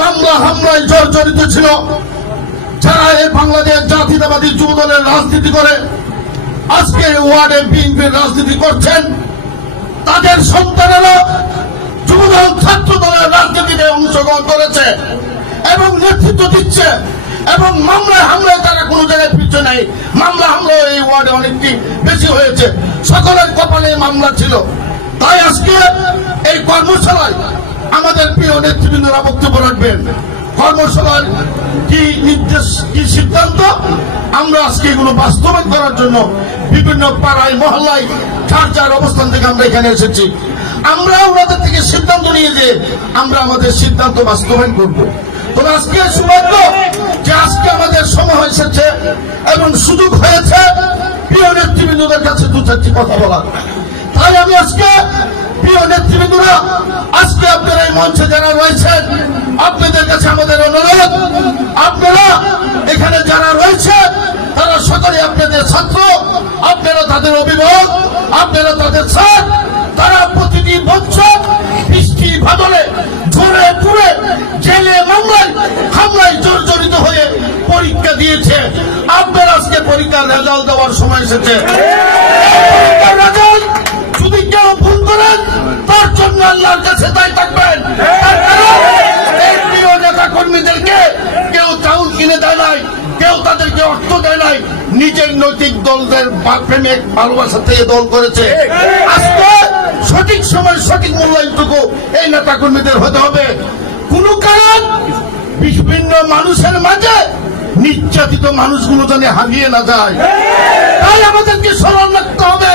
মামলা হামলায় জর্জরিত ছিল, যারা এই বাংলাদেশ জাতীয়তাবাদী যুবদলের রাজনীতি করে আজকে ওয়ার্ডে বিএনপির রাজনীতি করছেন, তাদের সন্তানেরা যুবদল ছাত্র দলের রাজনীতিতে অংশগ্রহণ করেছে এবং নেতৃত্ব দিচ্ছে এবং মামলায় হামলায় তারা কোনো জায়গায় পিছু নেই। মামলা হামলা এই ওয়ার্ডে অনেকটি বেশি হয়েছে, সকলের কপালে মামলা ছিল। তাই আজকে এই কর্মশালায় আমাদের প্রিয় নেতৃবৃন্দরা বক্তব্য রাখবেন। কর্মশালার কি নির্দেশ, কি সিদ্ধান্ত, আমরা আজকে এগুলো বাস্তবায়ন করার জন্য বিভিন্ন পাড়ায় মহল্লায় যার যার অবস্থান থেকে আমরা এখানে এসেছি। আমরা ওনাদের থেকে সিদ্ধান্ত নিয়ে যে আমরা আমাদের সিদ্ধান্ত বাস্তবায়ন করব। তবে আজকে সৌভাগ্য যে আজকে আমাদের সময় এসেছে এবং সুযোগ হয়েছে প্রিয় নেতৃবৃন্দদের কাছে দু চারটি কথা বলার। তাই আমি আজকে প্রিয় নেতৃবৃন্দরা, আজকে আপনারা এই মঞ্চে যারা রয়েছেন, আপনাদের কাছে আমাদের অনুরোধ, আপনারা এখানে যারা রয়েছে তারা সকলে আপনাদের ছাত্র, আপনারা তাদের অভিভাবক, আপনারা তাদের স্যার, তারা প্রতিটি বছর বৃষ্টি বাদলে ঝড়ে পুড়ে জেলে মামলায় হামলায় জর্জরিত হয়ে পরীক্ষা দিয়েছে। আপনারা আজকে পরীক্ষার রেজাল্ট দেওয়ার সময় এসেছে। পরীক্ষার রেজাল্ট যদি কেউ ভুল করেন তার জন্য আল্লাহর কাছে দায়ী থাকবেন। তার কারণ এই প্রিয় নেতা কর্মীদেরকে কেউ চাউল কিনে দেয় নাই, কেউ তাদেরকে অর্থ দেয় নাই, নিজের নৈতিক দলদের প্রেমিক ভালোবাসা থেকে দল করেছে। আজকে সঠিক সময় সঠিক মূল্যায়নটুকু এই নেতা কর্মীদের হতে হবে। কোন কারণ বিভিন্ন মানুষের মাঝে নির্যাতিত মানুষগুলো যেন হারিয়ে না যায়, তাই আমাদেরকে স্মরণ রাখতে হবে।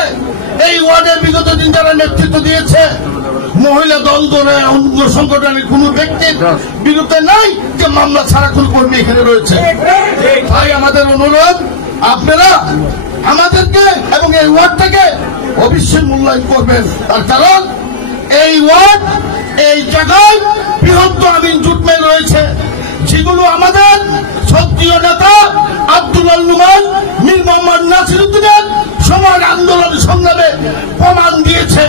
এই ওয়ার্ডে বিগত দিন যারা নেতৃত্ব দিয়েছে, মহিলা দল ধরে অঙ্গ সংগঠনের কোন ব্যক্তির বিরুদ্ধে নাই যে মামলা ছাড়া কোন কর্মী এখানে রয়েছে। তাই আমাদের অনুরোধ, আপনারা আমাদেরকে এবং এই ওয়ার্ডটাকে অবশ্যই মূল্যায়ন করবেন। তার কারণ এই ওয়ার্ড, এই জায়গায় বৃহত্তর আমিন জুট মিল রয়েছে, যেগুলো আমাদের সক্রিয় নেতা আব্দুল নুমান, মীর মোহাম্মদ নাসিরউদ্দিনের সমাজ আন্দোলন সংগ্রামে প্রমাণ দিয়েছে।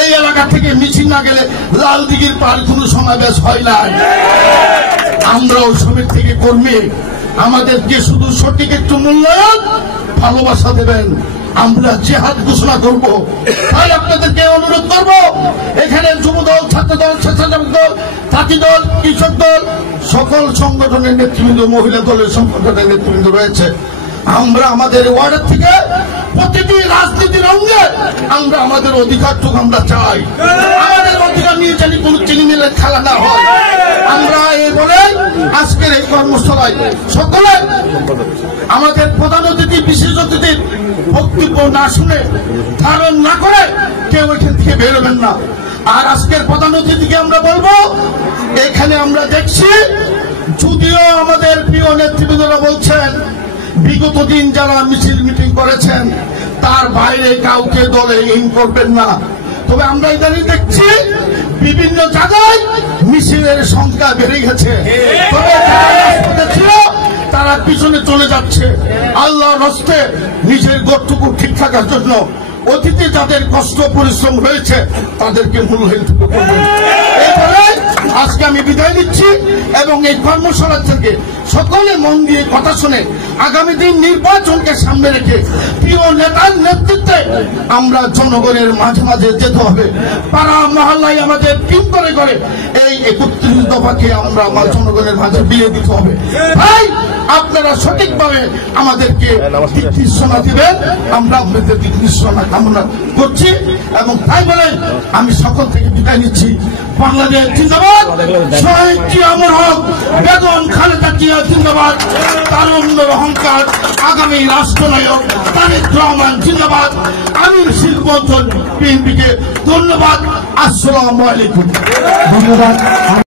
এই এলাকা থেকে মিছিল না গেলে লাল দিঘির পার কোন সমাবেশ হয় না। আমরাও শ্রমিক থেকে কর্মী, আমাদেরকে শুধু সঠিক একটু মূল্যায়ন, ভালোবাসা দেবেন, আমরা জিহাদ ঘোষণা করব। তাই আপনাদেরকে অনুরোধ করব, এখানে যুবদল, ছাত্রদল, স্বেচ্ছাসেবক দল, জাতি দল, কৃষক দল, সকল সংগঠনের নেতৃবৃন্দ, মহিলা দলের সংগঠনের নেতৃবৃন্দ রয়েছে। আমরা আমাদের ওয়ার্ডের থেকে প্রতিটি রাজনীতির অঙ্গে আমরা আমাদের অধিকারটুকু আমরা চাই। আমাদের অধিকার নিয়ে জানি কোন চিনি মিলের খেলা না হয়। আমরা এই বলে আজকের এই কর্মশালায় সকলে আমাদের প্রধান অতিথি, বিশেষ অতিথির বক্তব্য না শুনে, ধারণ না করে কেউ এখান থেকে বেরোবেন না। আর আজকের প্রধান অতিথিকে আমরা বলবো, এখানে আমরা দেখছি যদিও আমাদের প্রিয় নেতৃবৃন্দরা বলছেন বিগত দিন যারা মিছিল মিটিং করেছেন তার বাইরে কাউকে দলে ইন করবেন না, তবে আমরা ইদানিং দেখছি বিভিন্ন জায়গায় মিছিলের সংখ্যা বেড়ে গেছে। তবে যারা ছিল তারা পিছনে চলে যাচ্ছে। আল্লাহর হস্তে নিজের গর্তটুকু ঠিক থাকার জন্য অতীতে যাদের কষ্ট পরিশ্রম হয়েছে তাদেরকে মূল্যায়ন করবেন। এরপরে আজকে আমি বিদায় নিচ্ছি এবং এই কর্মশালা থেকে সকলে মন দিয়ে কথা শুনে আগামী দিন নির্বাচনকে সামনে রেখে প্রিয় নেতার নেতৃত্বে আমরা জনগণের মাঝে মাঝে যেতে হবে। পাড়া মহল্লায় আমাদের টিম করে করে এই ৩১ দফাকে আমরা আমার জনগণের মাঝে বিয়ে দিতে হবে। তাই আপনারা সঠিকভাবে আমাদেরকে দিক নির্দেশনা দিবেন, আমরা আপনাদের দিক নির্দেশনা কামনা করছি এবং তাই বলে আমি সকল থেকে বিদায় নিচ্ছি। বাংলাদেশ জিন্দাবাদ, শহীদ জিয়াউর হক, বেগম খালেদা জিয়া জিন্দাবাদ, তারুণ্যের অহংকার আগামী রাষ্ট্রনায়ক তারেক রহমান জিন্দাবাদ। আমির শিল্প অঞ্চল বিএনপিকে ধন্যবাদ। আসসালামু আলাইকুম। ধন্যবাদ।